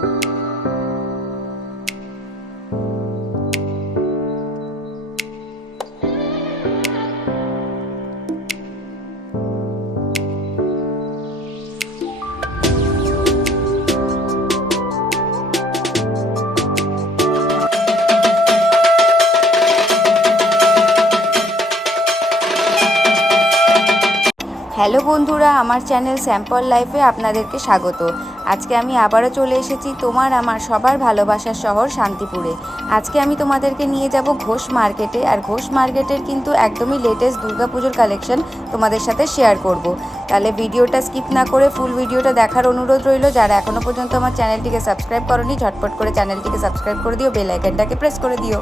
Hello বন্ধুরা, আমার channel sample লাইফে আপনাদেরকে স্বাগত। আজকে আমি আবারও চলে এসেছি তোমার আমার সবার ভালোবাসার শহর শান্তিপুরে। আজকে আমি তোমাদেরকে নিয়ে যাব ঘোষ মার্কেটে, আর ঘোষ মার্কেটের কিন্তু একদমই লেটেস্ট দুর্গাপুজোর কালেকশন তোমাদের সাথে শেয়ার করব। তাহলে ভিডিওটা স্কিপ না করে ফুল ভিডিওটা দেখার অনুরোধ রইল। যারা এখনও পর্যন্ত আমার চ্যানেলটিকে সাবস্ক্রাইব করোনি, ঝটপট করে চ্যানেলটিকে সাবস্ক্রাইব করে দিও, বেল আইকনটাকে প্রেস করে দিও।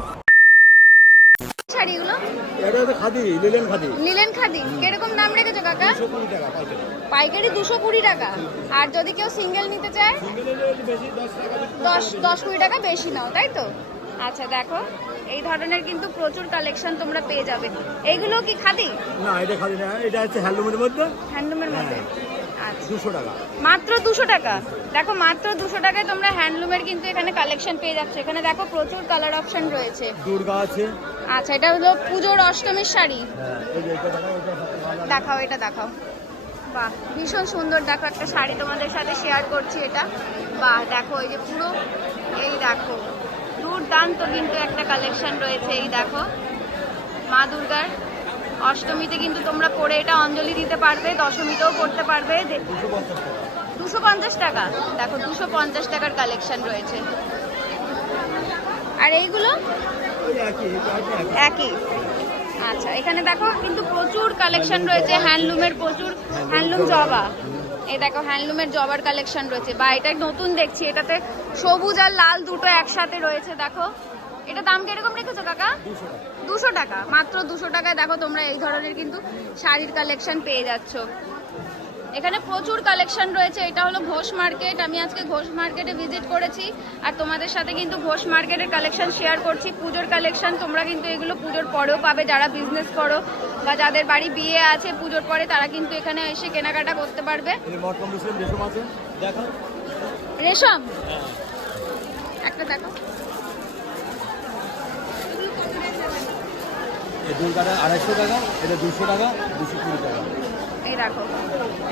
শাড়িগুলো এটা তো খাদি, লিলেন খাদি। লিলেন খাদি কিরকম দাম রেখেছো কাকা? 220 টাকা পাইকারি। পাইকারি 220 টাকা। আর যদি কেউ সিঙ্গেল নিতে চায় বেশি 10 টাকা, 10-20 টাকা বেশি নাও, তাই তো? আচ্ছা, দেখো এই ধরনের কিন্তু প্রচুর কালেকশন তোমরা পেয়ে যাবে। এইগুলো কি খাদি? না এটা খাদি না, এটা হচ্ছে হ্যান্ডলুমের মধ্যে। হ্যান্ডলুমের মধ্যে। আচ্ছা, 200 টাকা মাত্র 200 টাকা। দেখো মাত্র 200 টাকায় তোমরা হ্যান্ডলুমের কিন্তু এখানে কালেকশন পেয়ে যাচ্ছ। এখানে দেখো প্রচুর কালার অপশন রয়েছে। দুর্গা আছে। আচ্ছা, এটা হলো পুজোর অষ্টমীর শাড়ি। এই যে এটা দেখো, এটা দেখাও, এটা দেখাও। বাহ, ভীষণ সুন্দর। দেখো একটা শাড়ি তোমাদের সাথে শেয়ার করছি এটা। বাহ, দেখো এই যে পুরো, এই দেখো দুর্দান্ত কিন্তু একটা কালেকশন রয়েছে। এই দেখো মা দুর্গার অষ্টমীতে কিন্তু তোমরা পরে এটা অঞ্জলি দিতে পারবে, দশমীতেও পড়তে পারবে। 250 টাকা। দেখো 250 টাকার কালেকশন রয়েছে। আর এইগুলো একই। আচ্ছা, এখানে দেখো কিন্তু প্রচুর কালেকশন রয়েছে হ্যান্ডলুমের, প্রচুর হ্যান্ডলুম জবা। এই দেখো হ্যান্ডলুমের জবার কালেকশন রয়েছে। বা এটা নতুন দেখছি, এটাতে সবুজ আর লাল দুটো একসাথে রয়েছে। দেখো এটা দাম কিরকম রেখেছো কাকা? 200 টাকা। মাত্র 200 টাকায় দেখো তোমরা এই ধরনের কিন্তু শাড়ির কালেকশন পেয়ে যাচ্ছ। এখানে প্রচুর কালেকশন রয়েছে। এটা হলো ঘোষ মার্কেট। আমি আজকে ঘোষ মার্কেটে ভিজিট করেছি আর তোমাদের সাথে কিন্তু ঘোষ মার্কেটের কালেকশন শেয়ার করছি। পুজোর কালেকশন তোমরা কিন্তু এগুলো পুজোর পরেও পাবে। যারা বিজনেস করো বা যাদের বাড়ি বিয়ে আছে পুজোর পরে, তারা কিন্তু এখানে এসে কেনাকাটা করতে পারবে। রেশম একটা দেখো, দুর্গাটা 250 টাকা, এটা 200 টাকা, 220 টাকা। এই দেখো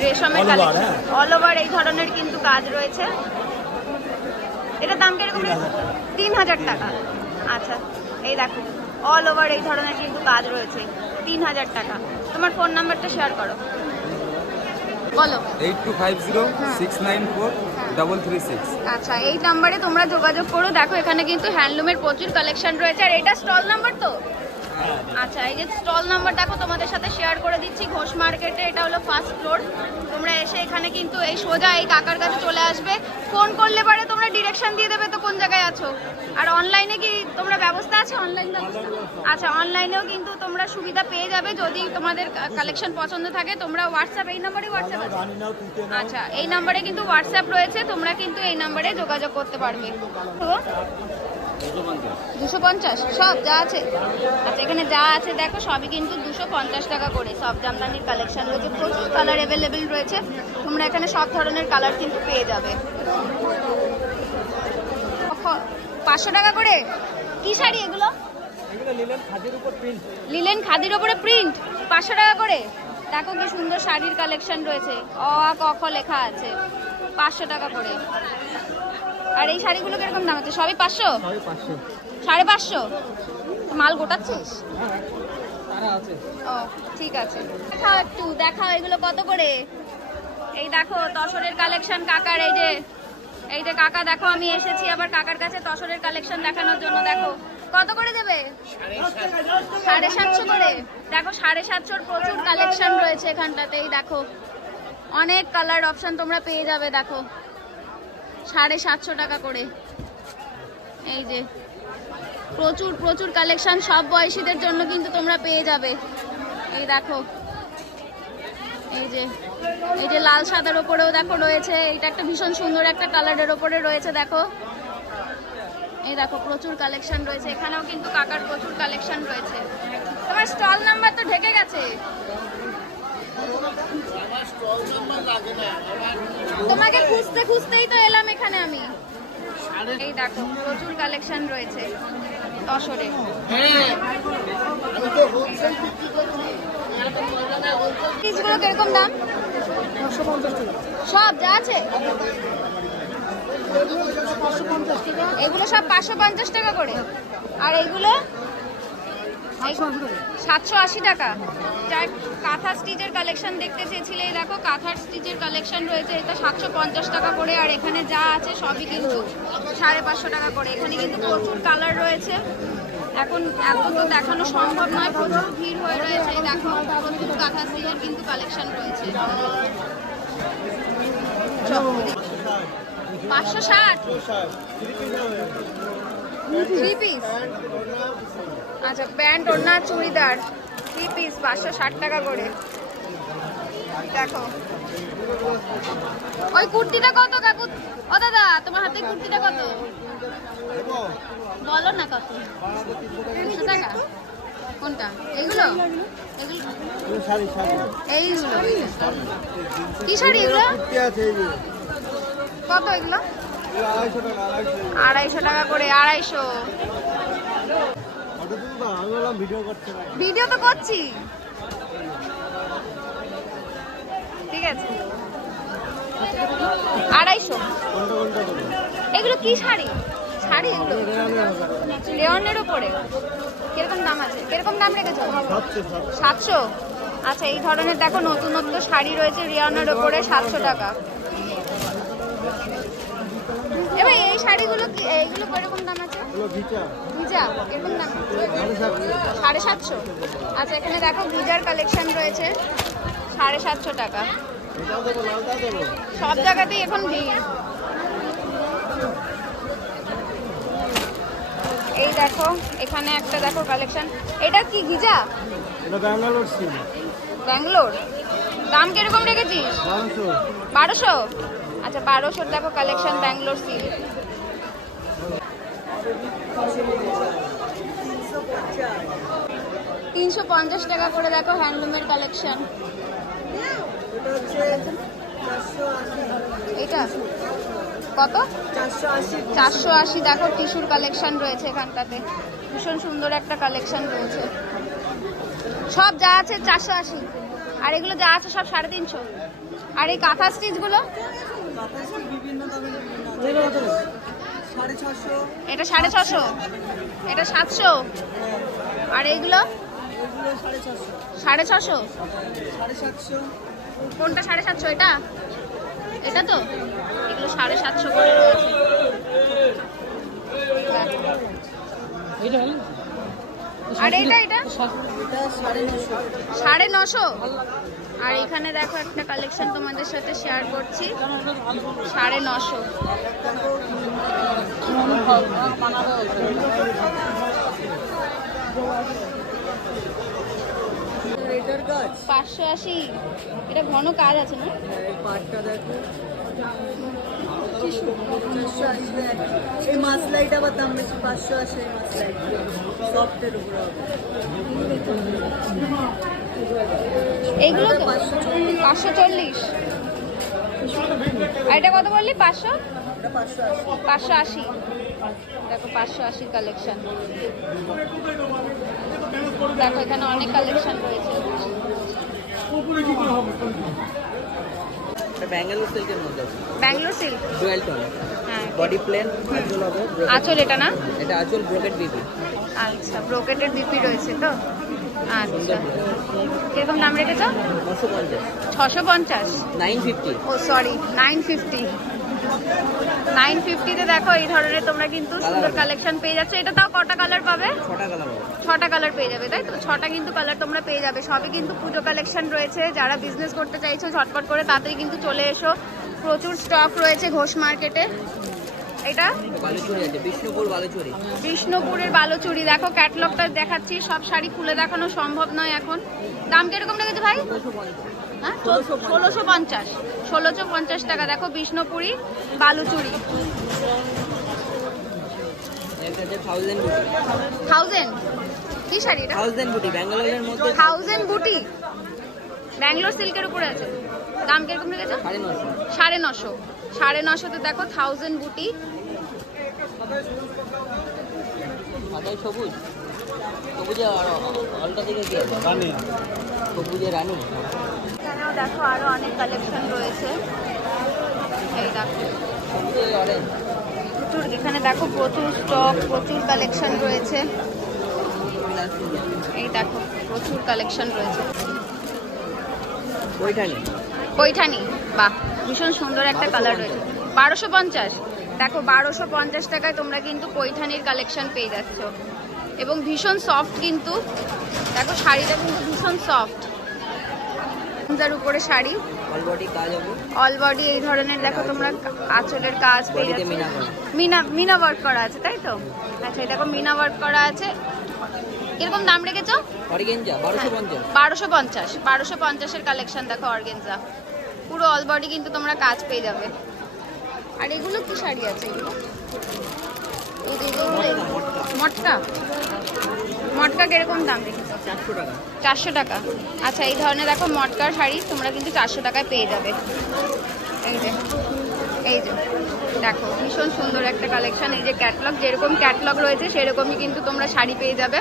রেশমের কালেকশন অল ওভার এই ধরনের কিন্তু কাজ রয়েছে। এটার দাম কিরকম? 3000 টাকা। আচ্ছা, এই দেখো অল ওভার এই ধরনের কিন্তু কাজ রয়েছে, 3000 টাকা। তোমার ফোন নাম্বারটা শেয়ার করো, বলো। 8250694336। আচ্ছা, এই নাম্বারে তোমরা যোগাযোগ করো। দেখো এখানে কিন্তু হ্যান্ডলুমের প্রচুর কালেকশন রয়েছে। আর এটা স্টল নাম্বার তো? আচ্ছা, এই যে স্টল নাম্বার দেখো তোমাদের সাথে শেয়ার করে দিচ্ছি। ঘোষ মার্কেটে এটা হলো ফার্স্ট ফ্লোর। তোমরা এসে এখানে কিন্তু এই সোজা এই কাকার কাছে চলে আসবে। ফোন করলে পারে তোমরা ডিরেকশন দিয়ে দেবে তো কোন জায়গায় আছো। আর অনলাইনে কি তোমরা ব্যবস্থা আছে? অনলাইন ব্যবস্থা? আচ্ছা, অনলাইনেও কিন্তু তোমরা সুবিধা পেয়ে যাবে। যদি তোমাদের কালেকশন পছন্দ থাকে তোমরা হোয়াটসঅ্যাপ, এই নাম্বারে হোয়াটসঅ্যাপ আছে? আচ্ছা, এই নাম্বারে কিন্তু হোয়াটসঅ্যাপ রয়েছে। তোমরা কিন্তু এই নাম্বারে যোগাযোগ করতে পারবে। 250 সব যা আছে? আচ্ছা, এখানে যা আছে দেখো সবই কিন্তু 250 টাকা করে। সব জামদানির কালেকশন রয়েছে, প্রচুর কালার অ্যাভেলেবেল রয়েছে। তোমরা এখানে সব ধরনের কালার কিন্তু পেয়ে যাবে। 500 টাকা করে। কি শাড়ি এগুলো? লিলেন খাদির উপরে প্রিন্ট, 500 টাকা করে। দেখো কি সুন্দর শাড়ির কালেকশন রয়েছে, অ আ ক খ লেখা আছে, 500 টাকা করে। আর এই শাড়িগুলো কিরকম দাম আছে? সবই 500? 550? মাল গোটাচ্ছিস? ও ঠিক আছে, দেখাও একটু দেখাও এগুলো কত করে। এই দেখো তসরের কালেকশন কাকার। এই যে কাকা দেখো, আমি এসেছি আবার কাকার কাছে তসরের কালেকশন দেখানোর জন্য। দেখো কত করে দেবে? 750 করে। দেখো 750 প্রচুর কালেকশন রয়েছে এখানটাতে। এই দেখো অনেক কালার অপশন তোমরা পেয়ে যাবে। দেখো 750 টাকা করে। এই যে প্রচুর প্রচুর কালেকশন সব বয়সীদের জন্য কিন্তু তোমরা পেয়ে যাবে। এই দেখো এই যে লাল সাদার ওপরেও দেখো রয়েছে। এটা একটা ভীষণ সুন্দর একটা কালারের ওপরে রয়েছে। দেখো এই দেখো প্রচুর কালেকশন রয়েছে। এখানেও কিন্তু কাকার প্রচুর কালেকশন রয়েছে। তোমার স্টল নাম্বার তো ঢেকে গেছে। তোমাকে খুঁজতে খুঁজতেই তো এলাম এখানে আমি। এই দেখো প্রচুর কালেকশন রয়েছে তসরে। পিসগুলো কিরকম দাম? সব যা আছে এগুলো সব 550 টাকা করে। আর এইগুলো 780 টাকা। যার কাঁথা স্টিচের কালেকশন দেখতে চেয়েছিলে, এই দেখো কাঁথার স্টিচের কালেকশন রয়েছে, এটা 750 টাকা করে। আর এখানে যা আছে সবই কিন্তু 550 টাকা করে। এখানে কিন্তু প্রচুর কালার রয়েছে, এখন এত তো দেখানো সম্ভব নয়, প্রচুর ভিড় হয়ে রয়েছে। এই দেখো প্রচুর কাঁথা স্টিচের কিন্তু কালেকশন রয়েছে। 560 থ্রি পিস। আচ্ছা প্যান্ট ওড়না চুড়িদার 3 পিস 560 টাকা করে। দেখো ওই কুর্তিটা কত কাকু? ও দাদা তোমার হাতে কুর্তিটা কত বলো না? কত? 300 টাকা। কোনটা? এইগুলো এইগুলো কি শাড়ি এগুলো? কত এগুলো? 250 টাকা করে। 250। ভিডিও তো করছি, ঠিক আছে। 250। এগুলো কি শাড়ি? শাড়ি এগুলো রেয়নের উপরে কিরকম দাম আছে? কিরকম দাম রেখেছো? 700। আচ্ছা এই ধরনের দেখো নতুনত্ব শাড়ি রয়েছে রেয়নের উপরে 700 টাকা। এবার এই শাড়িগুলো কি, এইগুলো কিরকম দাম আছে? ভিজা কিরকম দাম? 750। আচ্ছা এখানে দেখো ভিজার কালেকশন রয়েছে 750 টাকা। সব জায়গাতেই এখন ভিড়। এই দেখো এখানে একটা দেখো কালেকশন, এটা কি ভিজা? এটা ব্যাঙ্গালোর সিল। ব্যাঙ্গালোর দাম কিরকম রেখেছিস? 1200। আচ্ছা 1200 দেখো কালেকশন ব্যাঙ্গালোর সিল। 350 টাকা করে দেখো হ্যান্ডলুমের কালেকশন। এটা কত? 480 দেখো টিস্যুর কালেকশন রয়েছে এখানটাতে, ভীষণ সুন্দর একটা কালেকশন রয়েছে। সব যা আছে 480। আর এগুলো যা আছে সব 350। আর এই কাঁথা স্টিচগুলো এটা 650, এটা 700। আর এইগুলো 650। কোনটা 750? এটা এটা তো এগুলো 750 করে রয়েছে। আর এটা 950। আর এখানে দেখো একটা কালেকশন তোমাদের সাথে শেয়ার করছি 950। এটার কাজ 580। এটা ঘন কাজ আছে না? এই পাটটা দেখো 480। এই মাসলাইট আবার দাম বেশি 580। এই মাসলাইট সফটের উপরে হবে। এইগুলো তো 540। আর এটা কত বললি? 500। এটা 580। 580 দেখো 580 কালেকশন। দেখো এখানে অনেক কালেকশন রয়েছে। এটা ব্যাঙ্গালোর সিল্কের মধ্যে আছে। Bangalore silk dual tone. হ্যাঁ বডি প্লেন, আঁচল হবে। আঁচল এটা না? এটা আঁচল ব্রোকেট বিপি। আচ্ছা ব্রোকেটের বিপি রয়েছে তো। আচ্ছা কিরকম দাম রেখেছো? 950। 650। 950। ও সরি 950। 950 তে দেখো এই ধরনের তোমরা কিন্তু সুন্দর কালেকশন পেয়ে যাচ্ছ। এটা তাও কটা কালার পাবে? 6টা কালার হবে। 6টা কালার পেয়ে যাবে, তাই তো? 6টা কিন্তু কালার তোমরা পেয়ে যাবে। সবই কিন্তু পুজো কালেকশন রয়েছে। যারা বিজনেস করতে চাইছো ঝটপট করে তাড়াতাড়ি কিন্তু চলে এসো, প্রচুর স্টক রয়েছে ঘোষ মার্কেটে। এটা বালুচুরি আছে, বিষ্ণুপুর বালুচুরি। বিষ্ণুপুরের বালুচুরি দেখো ক্যাটলগটা দেখাচ্ছি। সব শাড়ি খুলে দেখানো সম্ভব নয় এখন। দাম কিরকম রেখেছে ভাই? 1650। হ্যাঁ 1650। 1650 টাকা দেখো বিষ্ণুপুরি বালুচুরি। এটা আছে 1000 বুটি। 1000 কি শাড়ি এটা? 1000 বুটি ব্যাঙ্গালোরের মধ্যে। 1000 বুটি ব্যাঙ্গালোর সিল্কের উপরে আছে। দাম কিরকম রেখেছে? 950। 950। 950 তে দেখো 1000 বুটি মাথায় সবুজ, সবুজে অলটা দিকে কি আছে? সবুজে রানী। এখানেও দেখো আরো অনেক কালেকশন রয়েছে। এই দেখো সবুজে অরেঞ্জ। প্রচুর, এখানে দেখো প্রচুর স্টক, প্রচুর কালেকশন রয়েছে। এই দেখো প্রচুর কালেকশন রয়েছে। ওইখানে পৈঠানি, বাহ ভীষণ সুন্দর একটা কালার রয়েছে। 1250, দেখো 1250 টাকায় তোমরা কিন্তু পৈঠানির কালেকশন পেয়ে যাচ্ছ এবং ভীষণ সফট কিন্তু। দেখো শাড়িটা কিন্তু ভীষণ সফট, যার উপরে শাড়ি অল বডি কাজ হবে। অল বডি এই ধরনের দেখো তোমরা আঁচলের কাজ পেয়ে বডিতে যাচ্ছ। মিনা করা। মিনা ওয়ার্ক করা আছে তাই তো? আচ্ছা এই দেখো মিনা ওয়ার্ক করা আছে। কিরকম দাম রেখেছো? অর্গেঞ্জা 1250। 1250 কালেকশন দেখো অর্গেনজা, পুরো অল বডি কিন্তু তোমরা কাজ পেয়ে যাবে। আর এগুলো কি শাড়ি আছে এগুলো? এই যে এগুলো মটকা, মটকা কিরকম দাম রেখেছো? 400 টাকা। 400 টাকা। আচ্ছা এই ধরনের দেখো মটকার শাড়ি তোমরা কিন্তু 400 টাকায় পেয়ে যাবে। এই যে দেখো ভীষণ সুন্দর একটা কালেকশন। এই যে ক্যাটলগ, যেরকম ক্যাটলগ রয়েছে সেরকমই কিন্তু তোমরা শাড়ি পেয়ে যাবে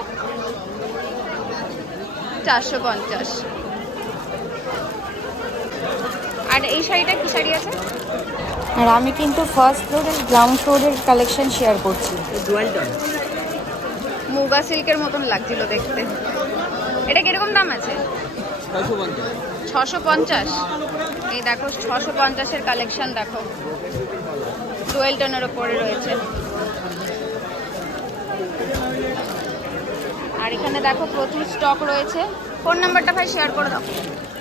450। আর এই শাড়িটা কি শাড়ি আছে? আর আমি কিন্তু ফার্স্ট ফ্লোরের গ্রাউন্ড ফ্লোরের কালেকশন শেয়ার করছি। Dual tone. মুগা সিল্কের মতন লাগছিল দেখতে। এটা কিরকম দাম আছে? 650। এই দেখো 650-এর কালেকশন দেখো, ডুয়েল টোনের ওপরে রয়েছে। আর এখানে দেখো প্রচুর স্টক রয়েছে। ফোন নাম্বারটা ভাই শেয়ার করে দাও।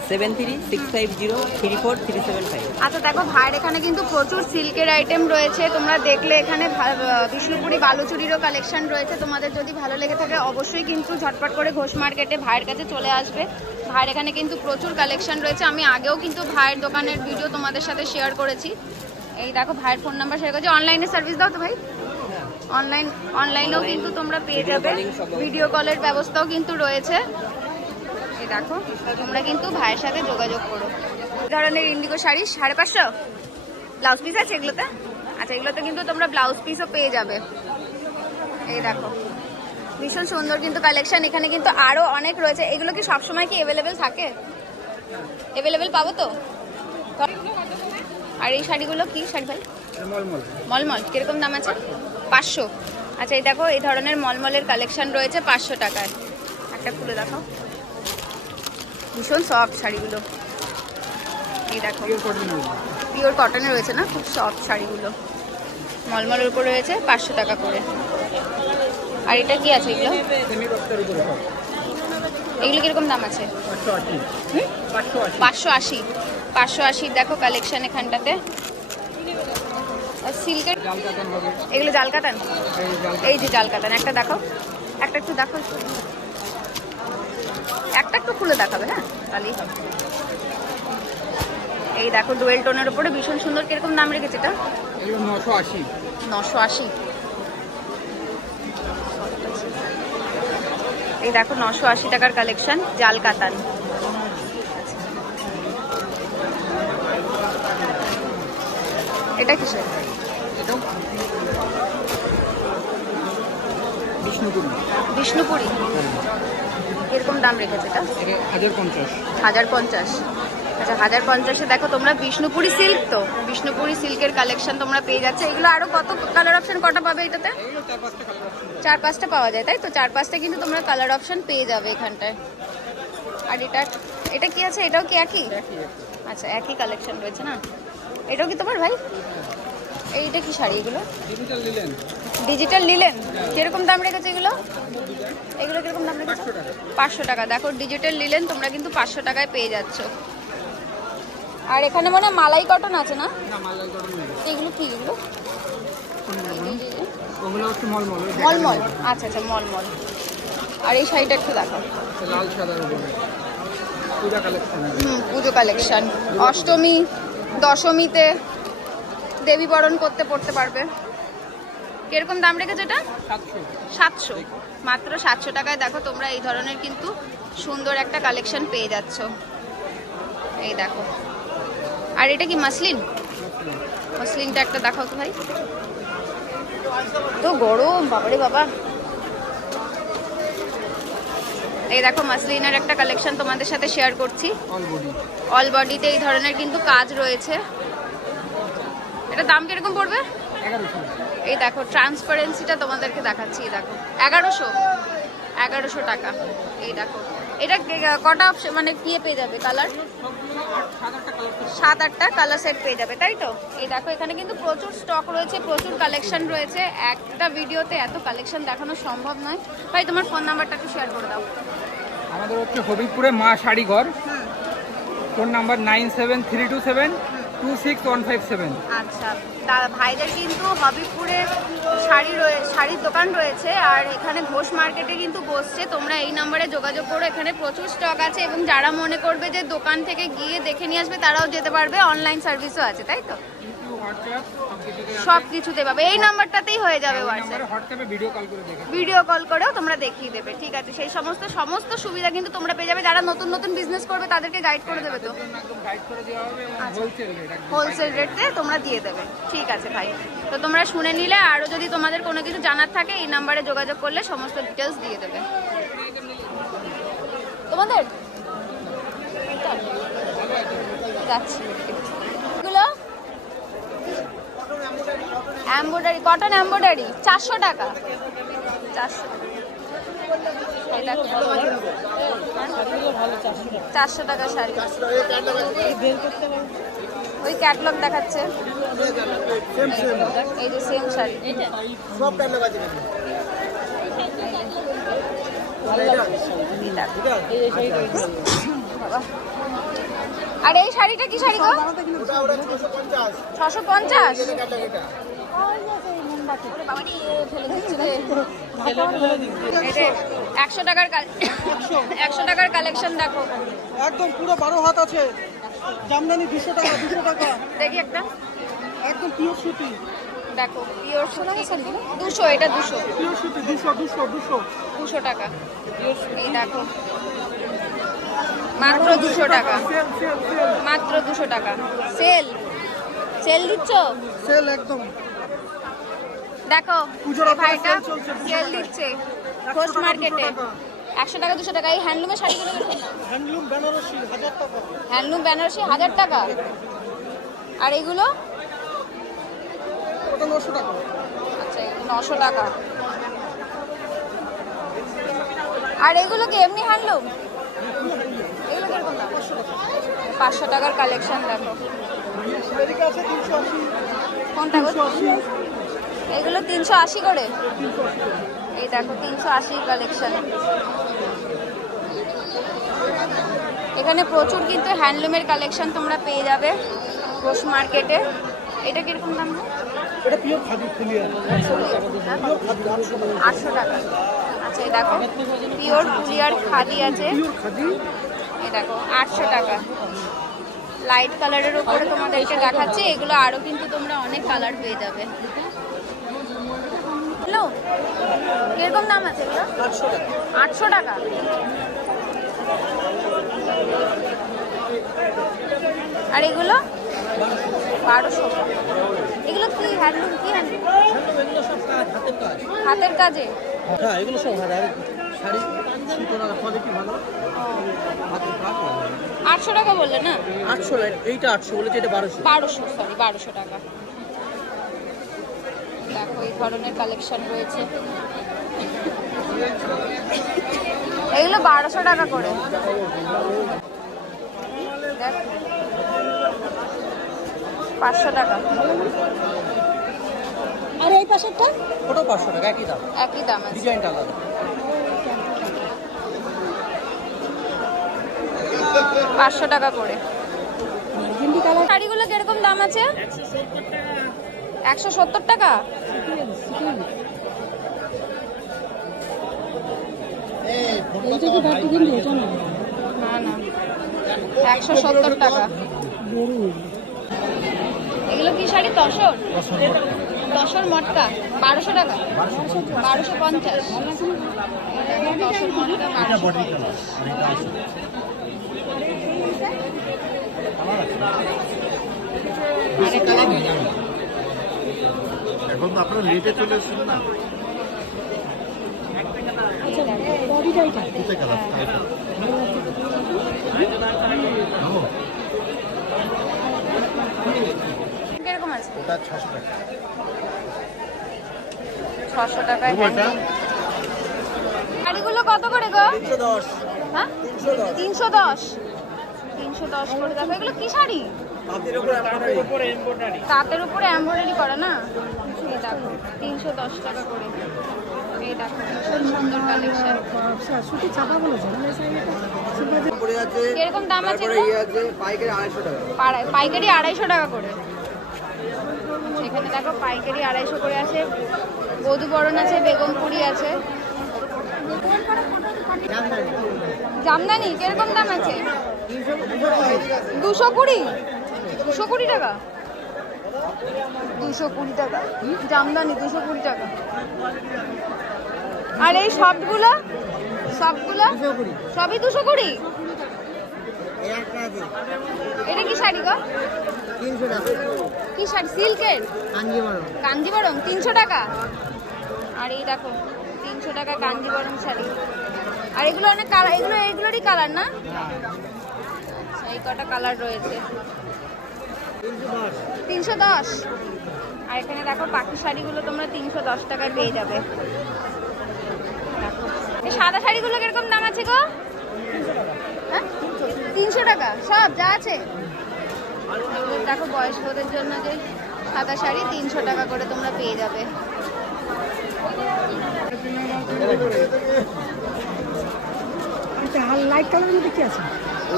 7365034375। আচ্ছা দেখো ভাইয়ের এখানে কিন্তু প্রচুর সিল্কের আইটেম রয়েছে। তোমরা দেখলে এখানে বিষ্ণুপুরি বালুচুরিরও কালেকশন রয়েছে। তোমাদের যদি ভালো লেগে থাকে অবশ্যই কিন্তু ঝটপট করে ঘোষ মার্কেটে ভাইয়ের কাছে চলে আসবে। ভাইয়ের এখানে কিন্তু প্রচুর কালেকশন রয়েছে। আমি আগেও কিন্তু ভাইয়ের দোকানের ভিডিও তোমাদের সাথে শেয়ার করেছি। এই দেখো ভাইয়ের ফোন নাম্বার শেয়ার করেছি। অনলাইনে সার্ভিস দাও তো ভাই? অনলাইনেও কিন্তু তোমরা পেয়ে যাবে, ভিডিও কলের ব্যবস্থাও কিন্তু রয়েছে। এই দেখো তোমরা কিন্তু ভাইয়ের সাথে যোগাযোগ করো। এই ধরনের ইন্ডিগো শাড়ি 550। ব্লাউজ পিস আছে এগুলোতে? আচ্ছা এগুলোতে কিন্তু তোমরা ব্লাউজ পিসও পেয়ে যাবে। এই দেখো ভীষণ সুন্দর কিন্তু কালেকশন। এখানে কিন্তু আরো অনেক রয়েছে। এগুলো কি সবসময় কি অ্যাভেলেবেল থাকে? অ্যাভেলেবেল পাবো তো? আর এই শাড়িগুলো কি শাড়ি ভাই? মলমল কিরকম দাম আছে? 500। আচ্ছা এই দেখো এই ধরনের মলমলের কালেকশন রয়েছে 500 টাকায়। একটা খুলে দেখো, ভীষণ সফট শাড়িগুলো। এই দেখো পিওর কটনের রয়েছে না, খুব সফট শাড়িগুলো। মলমলের উপর রয়েছে 500 টাকা করে। আর এটা কি আছে এগুলো? এগুলো কিরকম দাম আছে? 580 দেখো কালেকশন এখানটাতে। আর সিল্কের এগুলো জাল কাতান। এই যে জাল কাতান একটা দেখো, একটা একটু দেখো, একটা একটু খুলে দেখাবে, হ্যাঁ তাহলেই হবে। এই দেখো ডুয়েল টোনের উপরে ভীষণ সুন্দর। কিরকম দাম রেখেছে এটা? 980। এই দেখো 980 টাকার কালেকশন জাল কাতান। এটা কিসের? বিষ্ণুপুরি। এরকম দাম রেখেছে এটা? 1050। আচ্ছা 1050-এ দেখো তোমরা বিষ্ণুপুরি সিল্ক, তো বিষ্ণুপুরি সিল্কের কালেকশন তোমরা পেয়ে যাচ্ছে। এগুলো আরো কত কালার অপশন কটা পাবে এটাতে? 4-5টা পাওয়া যায় তাই তো? 4-5টা কিন্তু তোমরা কালার অপশন পেয়ে যাবে এখানটায়। আর এটা কি আছে? এটাও কি একই? আচ্ছা একই কালেকশন রয়েছে না। এটাও কি তোমার ভাই? এইটা কি শাড়ি এগুলো? Digital linen. কিরকম দাম রেখেছে এগুলো? এগুলো কিরকম দাম রেখেছে? 500 টাকা। দেখো ডিজিটাল লিলেন তোমরা কিন্তু 500 টাকায় পেয়ে যাচ্ছ। আর এখানে মনে হয় মালাই কটন আছে না? এগুলো কি? এগুলো মলমল। আচ্ছা আচ্ছা মলমল। আর এই শাড়িটা একটু দেখো, পুজো কালেকশন। অষ্টমী দশমীতে দেবী বরণ করতে পড়তে পারবে। কিরকম দাম রেখেছে এটা? 700। মাত্র 700 টাকায় দেখো তোমরা এই ধরনের কিন্তু সুন্দর একটা কালেকশন পেয়ে যাচ্ছ। এই দেখো। আর এটা কি মাসলিন? মাসলিনটা একটা দেখাও তো ভাই। তো গরম বাবারে বাবা। এই দেখো মাসলিনের একটা কালেকশন তোমাদের সাথে শেয়ার করছি। অল বডিতে এই ধরনের কিন্তু কাজ রয়েছে। এটা দাম কিরকম পড়বে? এই দেখো ট্রান্সপারেন্সিটা তোমাদেরকে দেখাচ্ছি। এই দেখো 1100 টাকা। এই দেখো এটা কটা অপশন মানে কি পেয়ে যাবে কালার? 7-8টা কালার সেট পেয়ে যাবে, তাই তো? এই দেখো এখানে কিন্তু প্রচুর স্টক রয়েছে, প্রচুর কালেকশন রয়েছে। একটা ভিডিওতে এত কালেকশন দেখানো সম্ভব নয়। ভাই তোমার ফোন নাম্বারটা একটু শেয়ার করে দাও। আমাদের হচ্ছে হবিবপুরে মা শাড়িঘর, ফোন নাম্বার 9732726157। আচ্ছা, ভাইদের কিন্তু হবিবপুরে শাড়ির দোকান রয়েছে, আর এখানে ঘোষ মার্কেটে কিন্তু বসছে। তোমরা এই নাম্বারে যোগাযোগ করো, এখানে প্রচুর স্টক আছে। এবং যারা মনে করবে যে দোকান থেকে গিয়ে দেখে নিয়ে আসবে তারাও যেতে পারবে, অনলাইন সার্ভিসও আছে, তাই তো? সব কিছুতে পাবে, এই নাম্বারটাতেই হয়ে যাবে। হোয়াটসঅ্যাপে ভিডিও কল করেও তোমরা দেখিয়ে দেবে, ঠিক আছে? সেই সমস্ত সুবিধা কিন্তু তোমরা পেয়ে যাবে। যারা নতুন নতুন বিজনেস করবে তাদেরকে গাইড করে দেবে তো? হোলসেল রেটে তোমরা দিয়ে দেবে, ঠিক আছে ভাই। তো তোমরা শুনে নিলে, আরও যদি তোমাদের কোনো কিছু জানার থাকে এই নাম্বারে যোগাযোগ করলে সমস্ত ডিটেলস দিয়ে দেবে তোমাদের। যাচ্ছি এগুলো এমব্রয়ডারি, কটন এমব্রয়ডারি 400 টাকা। 400 টাকা শাড়ি। ওই ক্যাটলগ দেখাচ্ছে, এই যে সেম শাড়ি। আর এই শাড়িটা কি শাড়ি গো? 650। 100 টাকার কালেকশন দেখো, একদম পুরো 12 হাত আছে। জামদানি 200 টাকা। দেখি একটা, একদম পিওর সুতি। দেখো পিওর সুতি 200, এটা 200। পিওর সুতি 200 টাকা। এই দেখো মাত্র 200 টাকা, মাত্র 200 টাকা। সেল দিচ্ছ? সেল একদম। দেখো পুজোর এই ভাইটা অফারে সেল চলছে, 200 সেল টাকা। দিচ্ছে 100 ঘোষ টাকা, মার্কেটে। 200 টাকা। 100 টাকা 200 টাকা। এই হ্যান্ডলুমের শাড়িগুলো হ্যান্ডলুম বেনারসি 1000 টাকা। হ্যান্ডলুম বেনারসি 1000 টাকা। আর এইগুলো? ওটা 900 টাকা। আচ্ছা 900 টাকা। আর এগুলো কি এমনি হ্যান্ডলুম? এগুলো কিরকম দাম? 500 টাকার কালেকশন দেখো। এদিকে আছে 380। কোনটা গো? 380। এগুলো 380 করে। এই দেখো 380 কালেকশন। এখানে প্রচুর কিন্তু হ্যান্ডলুমের কালেকশন তোমরা পেয়ে যাবে ঘোষ মার্কেটে। এটা কিরকম দাম? এটা পিওর খাদি ফুলিয়া। 800 টাকা। আচ্ছা এই দেখো পিওর ফুলিয়ার খাদি আছে, পিওর খাদি। এই দেখো 800 টাকা। লাইট কালারের উপরে তোমাদেরকে দেখাচ্ছি। এগুলো আরো কিন্তু তোমরা অনেক কালার পেয়ে যাবে। হ্যালো, কিরকম দাম আছে এগুলো? 800 টাকা। 800 টাকা। আর এগুলো 1200। এগুলো কি হ্যান্ডলুম? কি হ্যান্ডলুম? এগুলো সব কাজ, হাতের কাজ। হাতের কাজে? হ্যাঁ এগুলো সব হাতের শাড়ি। সুতোর কোয়ালিটি ভালো। হাতের কাজ। 800 টাকা বললে না? 800। এইটা 800 বলেছে, এটা 1200। 1200 টাকা। দেখো এই ধরনের কালেকশন রয়েছে। এগুলো 1200 টাকা করে। দেখ 500 টাকা। আর এই পাশেরটা? ওটা 500 টাকা, একই দাম। একই দাম আছে, ডিজাইনটা আলাদা। 500 টাকা করে। শাড়িগুলো কিরকম দাম আছে? 170 টাকা। না না 170 টাকা। এগুলো কি শাড়ি? তসর মটকা 1200 টাকা। 1250। তসর মটকা 1250। এখন তো আপনারা লেটে চলে এসেছেন না কোথায় কালার কিরকম আছে? ওটা 600 টাকা 600 টাকায় হ্যান্ডলুম। শাড়িগুলো কত করে গো? 310 হ্যাঁ 310 310 করে দেখো। এগুলো কি শাড়ি? তাঁতের উপরে এমব্রয়ডারি তাঁতের উপরে এমব্রয়ডারি করা না? এই দেখো 310 টাকা করে। এই দেখো ভীষণ সুন্দর কালেকশন। পড়ে আছে কিরকম দাম আছে তারপরে এগুলো? ইয়ে আছে পাইকারি 250 টাকা পাইকারি 250 টাকা করে। এখানে দেখো পাইকারি 250 করে আছে। বধূবরণ আছে, বেগমপুরি আছে, জামদানি কিরকম দাম আছে? 220 220 টাকা 220 টাকা জামদানি 220 টাকা। আর এই সবগুলো সবই 220। এটা কি শাড়ি গো? 300 টাকা কি শাড়ি? সিল্কের কাঞ্জিবরম 300 টাকা। আর এই দেখো 300 টাকা কাঞ্জিবরম শাড়ি। আর এগুলো অনেক কালার, এগুলোরই কালার না? আচ্ছা, এই কটা কালার রয়েছে। 310। আর এখানে দেখো পাখি শাড়িগুলো তোমরা 310 টাকায় পেয়ে যাবে। দেখো এই সাদা শাড়িগুলো কিরকম দাম আছে গো? হ্যাঁ 300 টাকা সব যা আছে। এগুলো দেখো বয়স্কদের জন্য যে সাদা শাড়ি 300 টাকা করে তোমরা পেয়ে যাবে।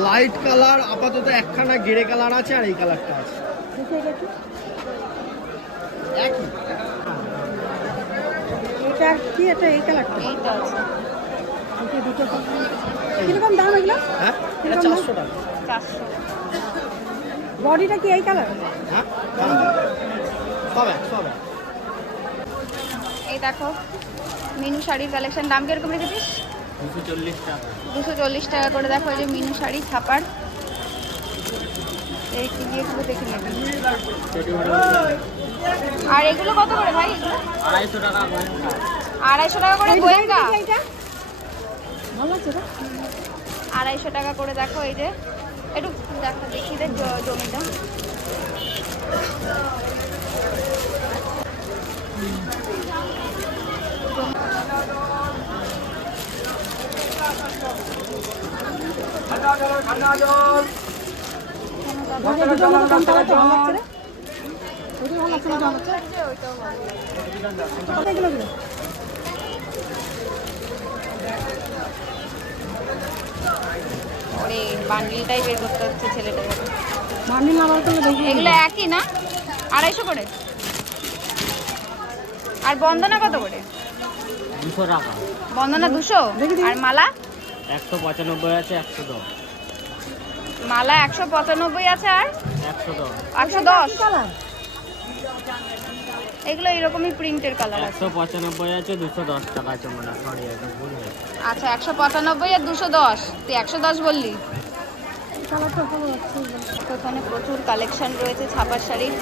লাইট কালার আপাতত একখানা গ্রে কালার আছে আর এই কালারটা আছে একই এটা কি এটা এই কালারটা এইটা আছে কিরকম দাম এগুলো? হ্যাঁ এটা 400 টাকা 400। বডিটা কি এই কালার? হ্যাঁ সব এক এই দেখো মিনু শাড়ির কালেকশন। দাম কিরকম রেখেছিস? 240 টাকা 240 টাকা করে। দেখো এই যে মিনু শাড়ি ছাপার। এই এগুলো দেখে নেবেন। আর এগুলো কত করে ভাই? এগুলো 250 টাকা 250 টাকা করে গোয়েঙ্গা। ভালো আছে রে 250 টাকা করে। দেখো এই যে একটু দেখো দেখি দে জমিটা। ওরে বান্ডিলটাই বের করতে হচ্ছে ছেলেটাকে। এগুলো একই না? 250 করে। আর বন্দনা কত করে? 200 টাকা বন্দনা 200। আর মালা? 195 আছে 110 মালা 195 আছে আর 110 110। এগুলো এরকমই প্রিন্টের কালার আছে। 195 আছে 210 টাকা আছে মনে হয়। সরি এটা ভুল হয়েছে। আচ্ছা 195 আর 210। তুই 110 বললি। এখানে প্রচুর কালেকশন রয়েছে ছাপার শাড়ির।